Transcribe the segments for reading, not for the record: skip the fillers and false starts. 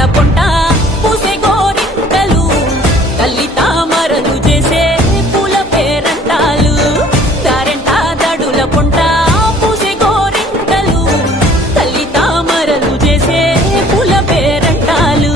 దాడుల పొంట పూసే గోరింటలు తల్లి తామరలు చేసే పూల పేరంటాలు దారెంట దాడుల పొంట పూసే గోరింటలు తల్లి తామరలు చేసే పూల పేరంటాలు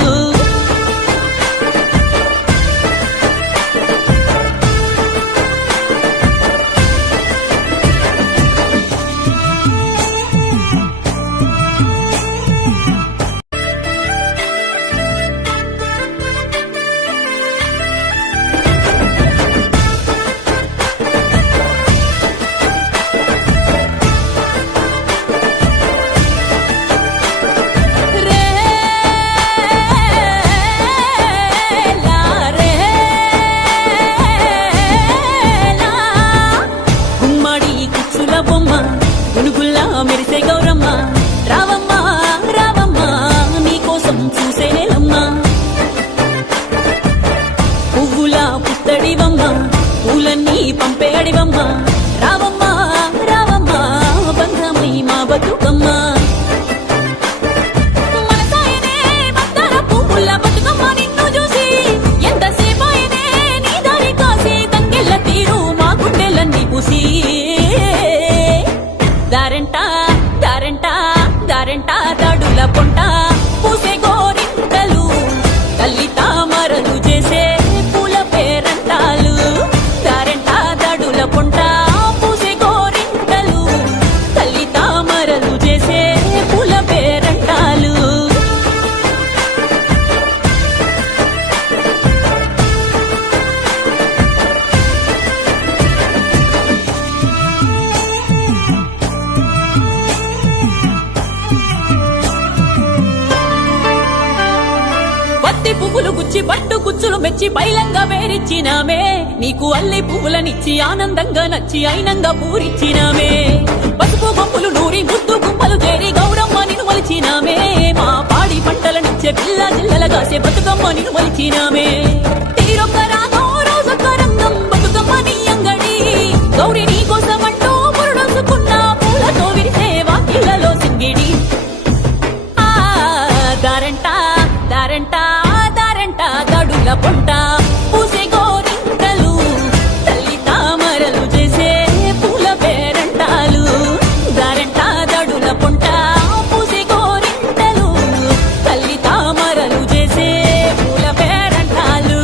మెరిసే గౌరమ్మ రావమ్మ రావమ్మ నీకోసం చూసేనేలమ్మ పువ్వుల పుత్తడివమ్మ పూలన్నీ పంపే అడివమ్మ రావమ్మ రావమ్మ బంధమై మా బతుకమ్మ మనసాయనే మందార పువ్వుల బతుకమ్మ నిన్ను చూసి ఎంతసేపాయనే నీ దారి కాసి తంగెళ్ళ తీరు మా గుండెలన్నీ పూసి దారెంట దారెంట దారెంట దాడుల పొంట పూసే గోరింటలు తల్లి తామరలు చేసే పూల పేరంటాలు దారెంట దాడుల పొంట పూసే గోరింటలు తల్లి తామరలు చేసే పూల పేరంటాలు పువ్వులు గుచ్చి పట్టు గుచ్చులు మెచ్చి బైలంగా వేరిచ్చినామే నీకు అల్లి పువ్వులనిచ్చి ఆనందంగా నచ్చి అయినంగా పూరిచ్చినామే పసుపు బొమ్మలు నూరి ముద్దు గుమ్మలు చేరి గౌరమ్మ నిన్ను మలిచినామే మా పాడి పంటలనిచ్చే పిల్ల జిల్లల కాసే బతుకమ్మ నిన్ను మలిచినామే తీరొక్క రాగం రోజొక్క రంగం బతుకమ్మ నీ అంగడి గౌరి నీ కోసమంటూ మురుడొసుకున్న పూలతో విరిసే వాకిళ్లలో సింగిడి దారెంట దారెంట దాడుల పొంట పూసే గోరింటలు తల్లి తామరలు చేసే పూల పేరంటాలు దారెంట దాడుల పొంట పూసే గోరింటలు తల్లి తామరలు చేసే పూల పేరంటాలు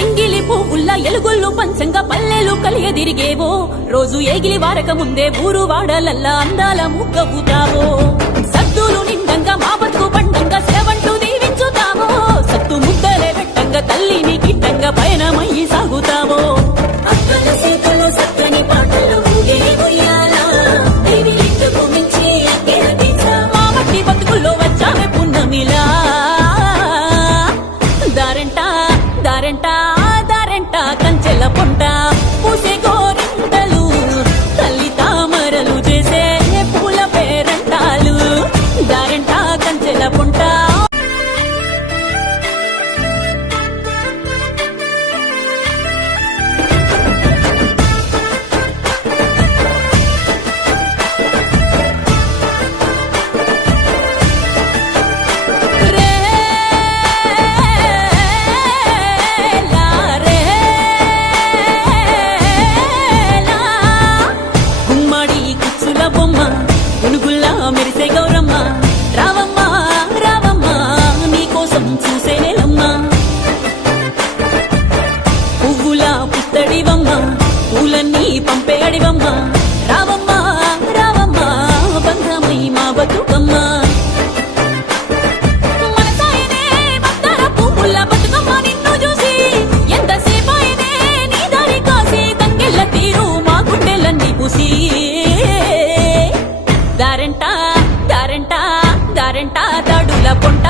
ఎంగిలి పువ్వుల్ల ఎలుగుళ్ళు పంచంగా పల్లెలు కలియదిరిగేవో రోజు ఏగిలి వారక ముందే ఊరు వాడలల్లా అందాల ముగ్గవుతావో సద్దులు నిండంగా మా బతుకు పండంగా సేవంటూ దీవించుతావో సత్తు ముద్దలే పెట్టంగా తల్లిని గిట్టంగా పయనమయ్యి సాగుతావో అక్కల సీతలు సక్కని పాటలు మా మట్టి బతుకుల్లో వచ్చామే పున్నమిలా దారెంట దారెంట దారెంట కంచెల పొంట పూసే గోరింటలు తల్లి తామరలు చేసే పూల పేరంటాలు దారెంట కంచెల పొంట మెరిసే గౌరమ్మ రావమ్మ రావమ్మ నీకోసం చూసేనేలమ్మ పువ్వుల పుత్తడివమ్మ పూలన్నీ పంపే అడివమ్మ రావమ్మ రావమ్మ బంధమై మా బతుకమ్మ మనసాయనే మందార పువ్వుల బతుకమ్మ నిన్ను చూసి ఎంతసేపాయనే నీ దారి కాసి తంగెళ్ళ తీరు మా గుండెలన్నీ పూసి దారెంట దారెంట దారెంట దాడుల పొంట